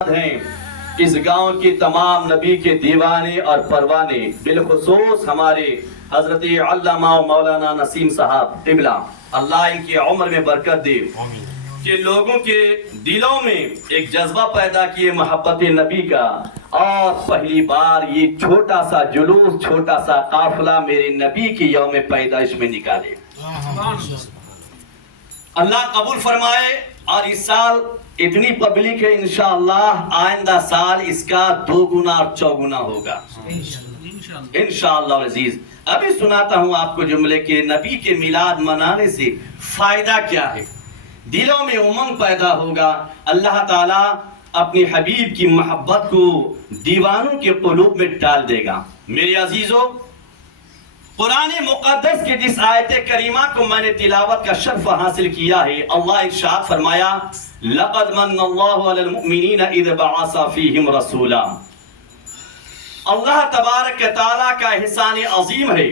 ہیں اس گاؤں کی تمام نبی کے دیوانے اور پروانے، بالخصوص ہمارے حضرت علامہ مولانا نسیم صاحب قبلہ، اللہ ان کی عمر میں برکت دے، کہ لوگوں کے دلوں میں ایک جذبہ پیدا کیے محبت نبی کا، اور پہلی بار یہ چھوٹا سا جلوس، چھوٹا سا قافلہ میرے نبی کی یوم پیدائش میں نکالے۔ اللہ قبول فرمائے۔ اور اس سال اتنی پبلک ہے، انشاءاللہ آئندہ سال اس کا 2 گنا اور 4 گنا ہوگا انشاءاللہ عزیز۔ ابھی سناتا ہوں آپ کو جملے کے نبی کے میلاد منانے سے فائدہ کیا ہے، دلوں میں امنگ پیدا ہوگا، اللہ تعالیٰ اپنے حبیب کی محبت کو دیوانوں کے قلوب میں ڈال دے گا۔ میرے عزیزوں، قرآن مقدس کے جس آیت کریمہ کو میں نے تلاوت کا شرف حاصل کیا ہے، اللہ ارشاد فرمایا لَقَدْ مَنَّ اللَّهُ عَلَى الْمُؤْمِنِينَ إِذْ بَعَثَ فِيهِمْ رَسُولًا۔ اللہ تبارک تعالیٰ کا احسان عظیم ہے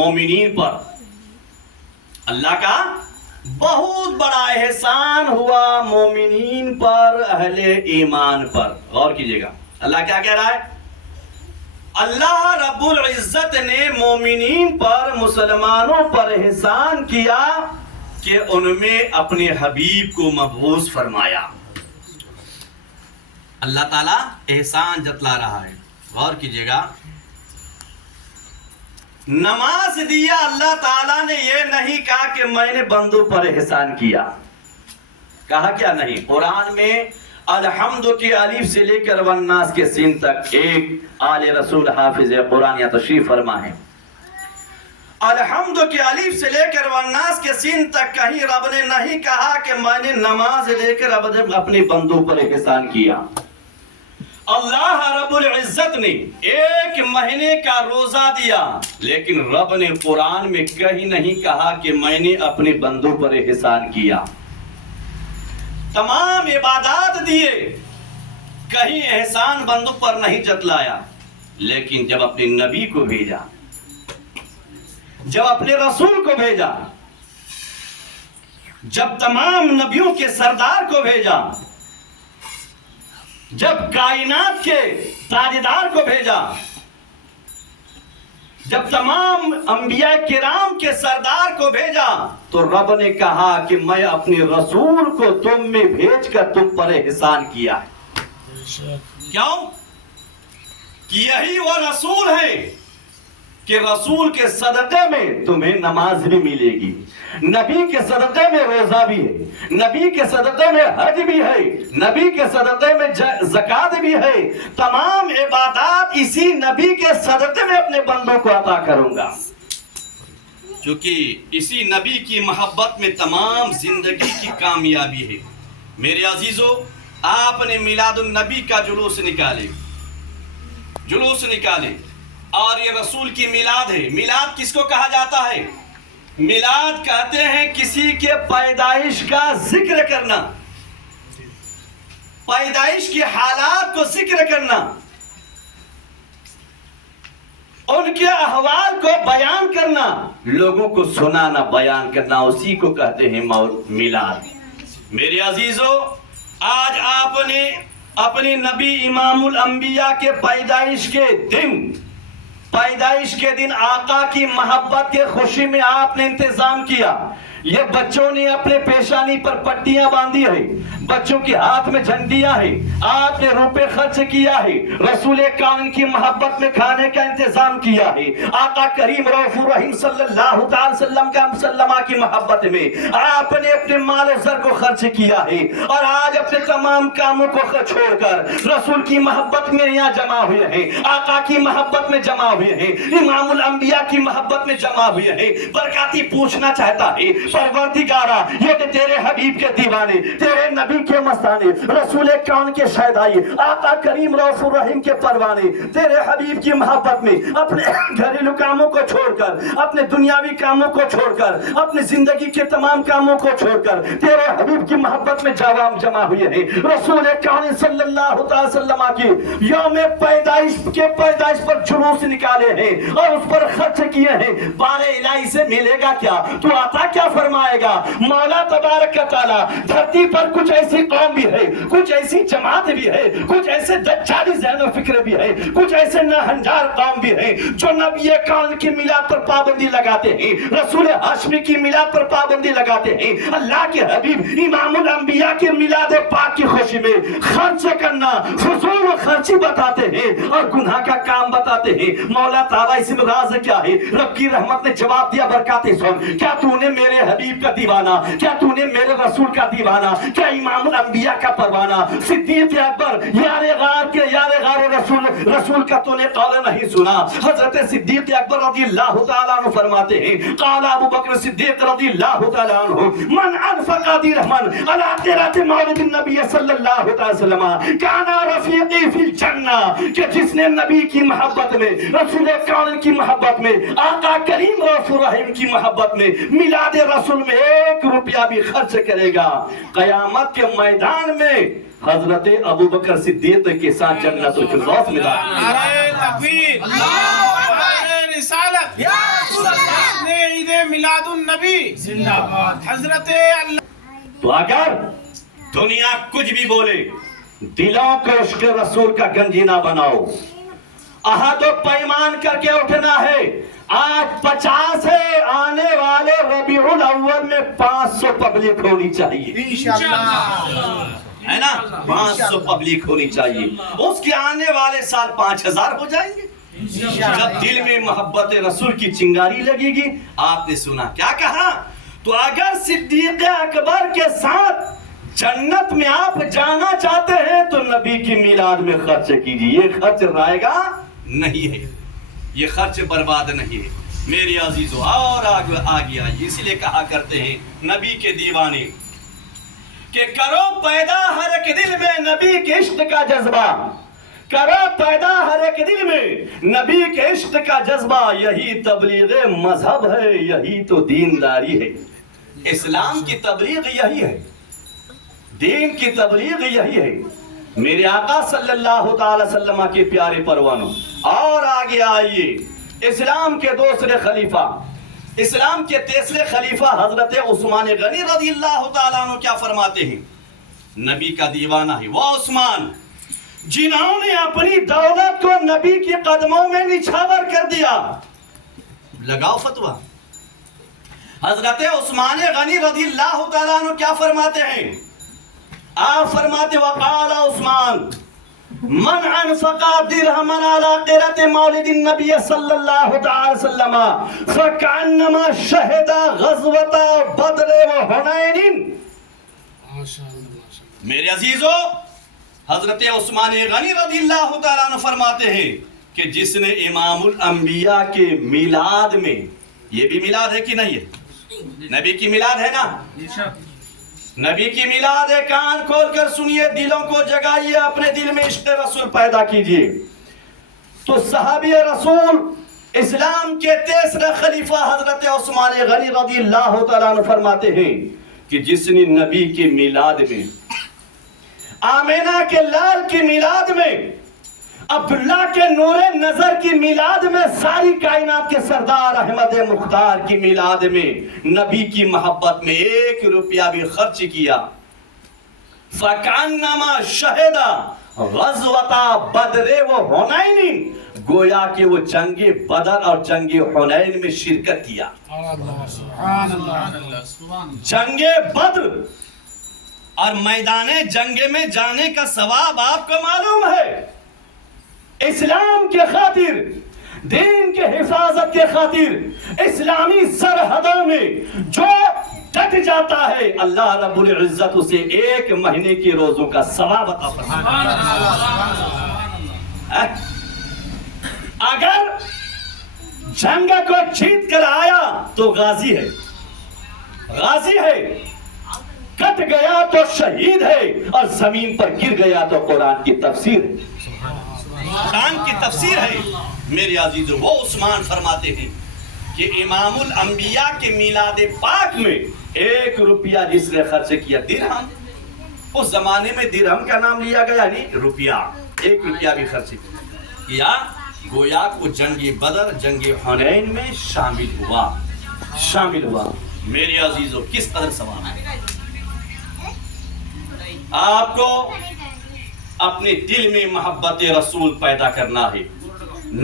مومنین پر، اللہ کا بہت بڑا احسان ہوا مومنین پر، اہل ایمان پر۔ غور کیجئے گا اللہ کیا کہہ رہا ہے؟ اللہ رب العزت نے مومنین پر، مسلمانوں پر احسان کیا کہ ان میں اپنے حبیب کو مبعوث فرمایا۔ اللہ تعالیٰ احسان جتلا رہا ہے، غور کیجئے گا۔ نماز دیا، اللہ تعالیٰ نے یہ نہیں کہا کہ میں نے بندوں پر احسان کیا، کہا کیا نہیں؟ قرآن میں الحمد کے الف سے لے کر والناس کے سین تک ایک آل رسول حافظ قرآن یا تشریف فرما ہے، الحمد کے الف سے لے کر والناس کے سین تک کہیں رب نے نہیں کہا کہ میں نے نماز لے کر اپنے بندوں پر احسان کیا۔ اللہ رب العزت نے 1 مہینے کا روزہ دیا، لیکن رب نے قرآن میں کہیں نہیں کہا کہ میں نے اپنے بندوں پر احسان کیا۔ تمام عبادات دیے، کہیں احسان بندوں پر نہیں جتلایا، لیکن جب اپنے نبی کو بھیجا، جب اپنے رسول کو بھیجا، جب تمام نبیوں کے سردار کو بھیجا، جب کائنات کے تاجدار کو بھیجا، جب تمام انبیاء کرام کے سردار کو بھیجا، تو رب نے کہا کہ میں اپنے رسول کو تم میں بھیج کر تم پر احسان کیا ہے۔ کیوں؟ کہ یہی وہ رسول ہے کہ رسول کے صدقے میں تمہیں نماز بھی ملے گی، نبی کے صدقے میں روزہ بھی ہے، نبی کے صدقے میں حج بھی ہے، نبی کے صدقے میں زکوٰۃ بھی ہے، تمام عبادات اسی نبی کے صدقے میں اپنے بندوں کو عطا کروں گا، چونکہ اسی نبی کی محبت میں تمام زندگی کی کامیابی ہے۔ میرے عزیزو، آپ نے میلاد النبی کا جلوس نکالے، اور یہ رسول کی میلاد ہے۔ میلاد کس کو کہا جاتا ہے؟ میلاد کہتے ہیں کسی کے پیدائش کا ذکر کرنا، پیدائش کے حالات کو ذکر کرنا، ان کے احوال کو بیان کرنا، لوگوں کو سنانا، بیان کرنا، اسی کو کہتے ہیں میلاد۔ میرے عزیزو، آج آپ نے اپنے نبی امام الانبیاء کے پیدائش کے دن آقا کی محبت کے خوشی میں آپ نے انتظام کیا۔ یہ بچوں نے اپنے پیشانی پر پٹیاں باندھی ہے، بچوں کے ہاتھ میں جھنڈیاں ہیں، آپ نے روپے خرچ کیا ہے، رسول کون کی محبت میں کھانے کا انتظام کیا ہے، آقا کریم رؤوف الرحیم صلی اللہ تعالی وسلم کا مسلمہ کی محبت میں آپ نے اپنے مال و زر کو خرچ کیا ہے، اور آج اپنے تمام کاموں کو چھوڑ کر رسول کی محبت میں یہاں جمع ہوئے ہیں، آقا کی محبت میں جمع ہوئے ہیں، امام الانبیاء کی محبت میں جمع ہوئے ہیں۔ برکاتی پوچھنا چاہتا ہے، پروردگارا، یہ کہ تیرے حبیب کے دیوانے، تیرے نبی کے مستانے، رسول کون کے شہدائی، آقا کریم رؤوف الرحیم کے پروانے، تیرے حبیب کی محبت میں اپنے گھریلو کاموں کو چھوڑ کر، اپنے دنیاوی کاموں کو چھوڑ کر، اپنے زندگی کے تمام کاموں کو چھوڑ کر تیرے حبیب کی محبت میں جمع ہوئے ہیں۔ رسول کون صلی اللہ تعالی وسلم کی یوم پیدائش پر جلوس نکالے ہیں اور اس پر خرچ کیے ہیں۔ بار الہی سے ملے گا کیا؟ تو عطا کیا فرمایا؟ فرمائے گا مولا تبارک تعالی دھرتی پر کچھ ایسی قوم بھی ہے, کچھ ایسی جماعت بھی ہے, کچھ ایسے دجالی ذہن و فکر بھی ہے, کچھ ایسے ناہنجار قوم بھی ہیں جو نبی کون کی میلاد پر پابندی لگاتے ہیں, رسول ہاشمی کی میلاد پر پابندی لگاتے ہیں, اللہ کے حبیب امام الانبیاء کی میلاد پاک کی خوشی میں خرچ کرنا فضول و خرچی بتاتے ہیں اور گناہ کا کام بتاتے ہیں. مولا تعالیٰ اس میں راز کیا ہے؟ رب کی رحمت نے جواب دیا, برکات سن, کیا تو نے میرے حبیب کا دیوانہ, کیا تو نے میرے رسول کا دیوانہ, کیا امام الانبیاء کا پروانہ صدیق اکبر یار غار رسول کا تو نے قول نہیں سنا؟ حضرت صدیق اکبر رضی اللہ تعالیٰ عنہ فرماتے ہیں قال ابو بکر صدیق رضی اللہ تعالیٰ عنہ من انفق درہمن علی قرات مولد النبی صلی اللہ علیہ وسلم کانا رفیقی فی الجنہ, کہ جس نے نبی کی محبت میں, رسول کون کی محبت میں, آقا کریم رسول رحیم کی محبت میں میلاد رسول میں 1 روپیہ بھی خرچ کرے گا, قیامت کے میدان میں حضرت ابو بکر صدیق کے ساتھ جنت الفردوس میں داخل. نعرہ تکبیر, اللہ اکبر, رسالت یا رسول اللہ, عید میلاد النبی زندہ باد, حضرت اللہ. تو اگر دنیا کچھ بھی بولے, دلوں کو عشق رسول کا گنجینہ بناؤ, عہد و پیمان کر کے اٹھنا ہے. آج 50 ہے, آنے والے ربیع الاول میں 500 پبلک ہونی چاہیے انشاءاللہ, ہے نا, 500 پبلک ہونی چاہیے. اس کے آنے والے سال 5000 ہو جائیں گے جب دل میں محبت رسول کی چنگاری لگے گی. آپ نے سنا کیا کہا؟ تو اگر صدیق اکبر کے ساتھ جنت میں آپ جانا چاہتے ہیں تو نبی کی میلاد میں خرچ کیجیے. یہ خرچ رائے گا نہیں ہے, یہ خرچ برباد نہیں ہے میری عزیزو. اور آگے آئیے, اس لیے کہا کرتے ہیں نبی کے دیوانے کہ کرو پیدا ہر ایک دل میں نبی کے عشق کا جذبہ, کرو پیدا ہر ایک دل میں نبی کے عشق کا جذبہ. یہی تبلیغ مذہب ہے, یہی تو دینداری ہے. اسلام کی تبلیغ یہی ہے, دین کی تبلیغ یہی ہے. میرے آقا صلی اللہ تعالی وسلم کے پیارے پروانوں. اور آگے آئیے, اسلام کے دوسرے خلیفہ, اسلام کے تیسرے خلیفہ حضرت عثمان غنی رضی اللہ تعالیٰ عنہ کیا فرماتے ہیں؟ نبی کا دیوانہ ہے وہ عثمان جنہوں نے اپنی دولت کو نبی کے قدموں میں نچھاور کر دیا. لگاؤ فتوہ. حضرت عثمان غنی رضی اللہ تعالیٰ عنہ کیا فرماتے ہیں؟ آپ فرماتے وقال عثمان من انفق درہما علی قرۃ مولد النبی صلی اللہ تعالی وسلم فکأنما شہد غزوۃ بدر و حنین. میرے عزیزو, حضرت عثمان غنی رضی اللہ تعالیٰ عنہ فرماتے ہیں کہ جس نے امام الانبیاء کے میلاد میں, یہ بھی میلاد ہے کہ نہیں ہے؟ نبی کی میلاد ہے نا, نبی کی میلاد ہے. کان کھول کر سنیے, دلوں کو جگائیے, اپنے دل میں عشق رسول پیدا کیجئے. تو صحابی رسول اسلام کے تیسرا خلیفہ حضرت عثمان غنی رضی اللہ تعالیٰ عنہ فرماتے ہیں کہ جس نے نبی کے میلاد میں, آمینہ کے لال کی میلاد میں, عبداللہ کے نور نظر کی میلاد میں, ساری کائنات کے سردار احمد مختار کی میلاد میں نبی کی محبت میں 1 روپیہ بھی خرچ کیا, فَكَأَنَّمَا شَهِدَ غَزْوَةَ بَدْرِ وَحُنَيْنٍ, گویا کہ وہ جنگ بدر اور جنگ حنین میں شرکت کیا. جنگ بدر اور میدان جنگ میں جانے کا ثواب آپ کو معلوم ہے. اسلام کے خاطر, دین کے حفاظت کے خاطر, اسلامی سرحدوں میں جو ڈٹ جاتا ہے, اللہ رب العزت اسے 1 مہینے کے روزوں کا ثواب عطا فرماتا ہے. اگر جنگ کو جیت کر آیا تو غازی ہے, غازی ہے, کٹ گیا تو شہید ہے, اور زمین پر گر گیا تو قرآن کی تفسیر ہے, قرآن کی تفسیر ہے. میرے عزیزو, وہ عثمان فرماتے ہیں کہ امام الانبیاء کے میلاد پاک میں 1 روپیہ جس نے خرچ کیا, درہم, اس زمانے میں درہم کا نام لیا گیا, نہیں روپیہ, 1 روپیہ بھی خرچ کیا, گویا کو جنگ بدر جنگ حنین میں شامل ہوا. میرے عزیزو کس قدر ثواب ہے. آپ کو اپنے دل میں محبت رسول پیدا کرنا ہے,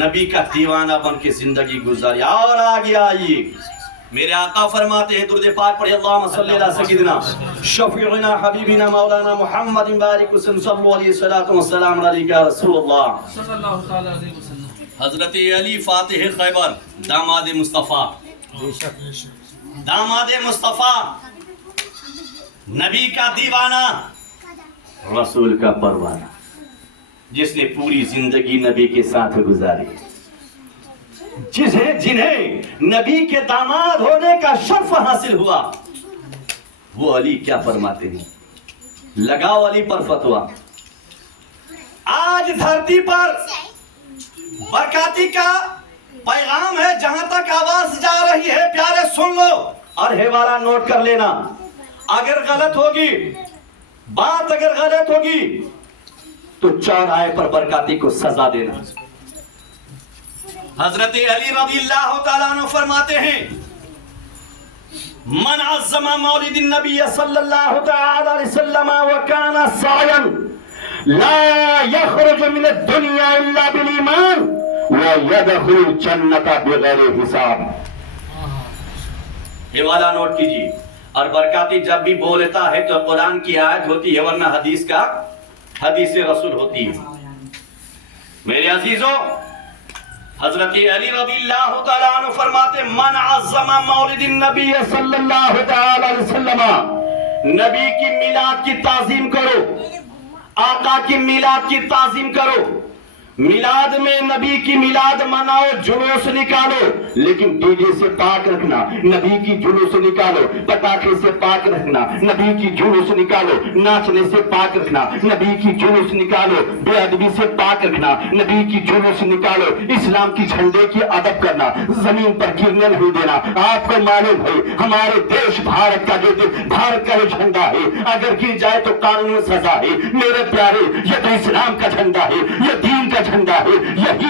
نبی کا دیوانہ بن کے زندگی گزاری. اور آگے آئیے, میرے آقا فرماتے ہیں, درود پاک پڑھیں, اللہم صلی علی سیدنا شفیعنا حبیبنا مولانا محمد بارک وسلم صلو علیہ الصلوۃ والسلام علیک یا رسول اللہ صلی اللہ تعالی علیہ وسلم. حضرت علی فاتح خیبر, داماد مصطفیٰ, داماد مصطفیٰ, نبی کا دیوانہ, رسول کا پروانہ, جس نے پوری زندگی نبی کے ساتھ گزاری, جنہیں نبی کے داماد ہونے کا شرف حاصل ہوا, وہ علی کیا فرماتے ہیں, لگاؤ علی پر فتویٰ. آج دھرتی پر برکاتی کا پیغام ہے, جہاں تک آواز جا رہی ہے پیارے سن لو اور حوالہ نوٹ کر لینا. اگر غلط ہوگی بات, اگر غلط ہوگی تو چوراہے پر برکاتی کو سزا دینا. حضرت علی رضی اللہ تعالیٰ عنہ فرماتے ہیں, من عظم مولد النبی صلی اللہ تعالی علیہ وسلم وکانا سعیا لا یخرج من الدنیا الا بالایمان ویدخل الجنت بغیر حساب. حوالہ نوٹ کیجیے. اور برکاتی جب بھی بولتا ہے تو قرآن کی آیت ہوتی ہے, ورنہ حدیث رسول ہوتی ہے. میرے عزیزوں, حضرت علی رضی اللہ تعالیٰ عنہ فرماتے, من عظم مولد النبی صلی اللہ تعالی علیہ وسلم, نبی کی میلاد کی تعظیم کرو, آقا کی میلاد کی تعظیم کرو. میلاد میں نبی کی میلاد مناؤ, جلوس نکالو, لیکن ڈی جے سے پاک رکھنا. نبی کی جلوس نکالو, پٹاخے سے پاک رکھنا. نبی کی جلوس نکالو, ناچنے سے پاک رکھنا. نبی کی جلوس نکالو, بے ادبی سے پاک رکھنا. نبی کی جلوس نکالو, اسلام کی جھنڈے کی ادب کرنا, زمین پر گرنے نہیں دینا. آپ کو معلوم ہے ہمارے دیش بھارت کا جو جھنڈا ہے, اگر گر جائے تو قانون سزا ہے. میرے پیارے, یہ تو اسلام کا جھنڈا ہے, یہ دین کا جھنڈا ہے, یہی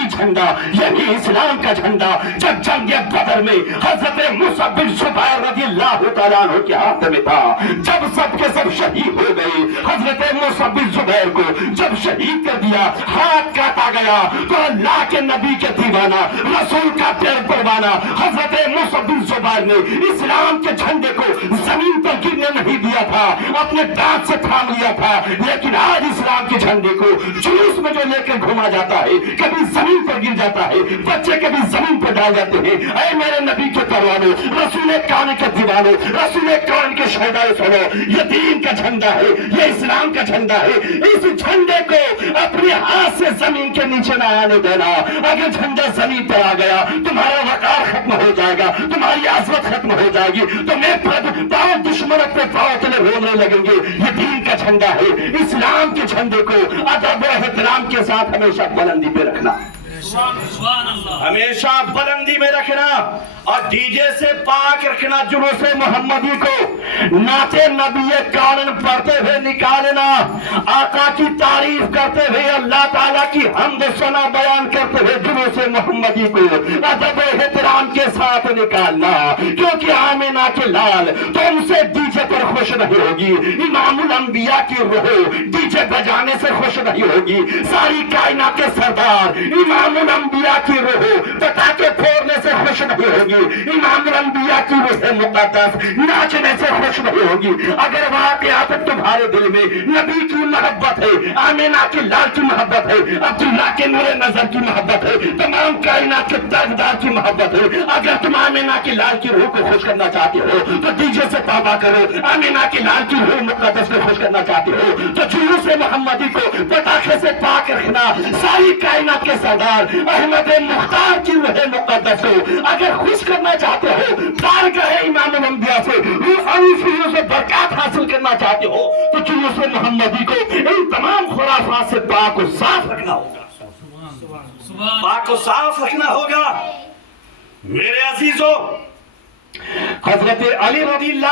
اسلام کا جھنڈا جب جنگ بدر میں حضرت مصعب بن زبیر رضی اللہ تعالیٰ عنہ کے ہاتھ میں تھا, جب سب کے سب شہید ہو گئے, حضرت مصعب بن زبیر کو جب شہید کر دیا, ہاتھ کاٹا گیا, تو اللہ کے نبی کے دیوانہ, رسول کا پیر پروانہ حضرت مصعب بن زبیر نے اسلام کے جھنڈے کو زمین پر گرنے نہیں دیا تھا, اپنے دانت سے تھام لیا تھا. لیکن آج اسلام کے جھنڈے کو جلوس میں جو لے کر گھوما جاتا ہے, کبھی زمین پر گر جاتا ہے, بچے کبھی زمین پر ڈال جاتے ہیں. اے میرے نبی کے پروانوں, رسول کون کے دیوانوں, رسول کون کے شہدائے سنو, یہ دین کا جھنڈا ہے, یہ اسلام کا جھنڈا ہے. اس جھنڈے کو اپنے ہاتھ سے زمین کے نیچے نہ آنے دینا. اگر جھنڈا زمین پر آ گیا, تمہارا وقار ختم ہو جائے گا, تمہاری عظمت ختم ہو جائے گی, تمہیں پاؤں دشمن اپنے پاؤں تلے رونے لگیں گے. یہ دین کا جھنڈا ہے. اسلام کے جھنڈے کو ادب و احترام کے ساتھ ہمیشہ بلندی پہ رکھنا, ہمیشہ بلندی میں رکھنا, اور ڈی جے سے پاک رکھنا. جلوس محمدی کو ناچے نبی کارن پڑھتے ہوئے نکالنا, آقا کی تعریف کرتے ہوئے, اللہ تعالیٰ کی حمد و ثنا بیان کرتے ہوئے جلوس محمدی کو ادب و احترام کے ساتھ نکالنا. کیونکہ آمینہ کے لال تم سے ڈی جے پر خوش نہیں ہوگی, امام الانبیاء کی روح ڈی جے بجانے سے خوش نہیں ہوگی, ساری کائنات کے سردار امام الانبیاء کی روح پٹاخے پھوڑنے سے خوش نہیں ہوگی, امام الانبیاء کی روح مقدس ناچنے سے خوش نہیں ہوگی. اگر واقعات تمہارے دل میں نبی کی محبت ہے, آمینہ کے لال کی محبت ہے, عبداللہ کے نور نظر کی محبت ہے, تمام کائنات کے تاجدار کی محبت ہے, اگر تم آمینہ کے لال کی روح کو خوش کرنا چاہتے ہو تو ڈی جے سے توبہ کرو. آمینہ کے لال کی روح مقدس کو خوش کرنا چاہتے ہو تو جلوس محمدی کو پٹاخے سے پاک رکھنا. ساری کائنات کے سردار احمد مختار کی روح مقدس کو اگر خوش کرنا چاہتے ہو, بارگاہ امام الانبیاء سے روح سے برکات حاصل کرنا چاہتے ہو تو جلوس محمدی کو ان تمام خرافات سے پاک و صاف رکھنا ہوگا, پاک و صاف رکھنا ہوگا. میرے عزیزوں, حضرت علی رضی اللہ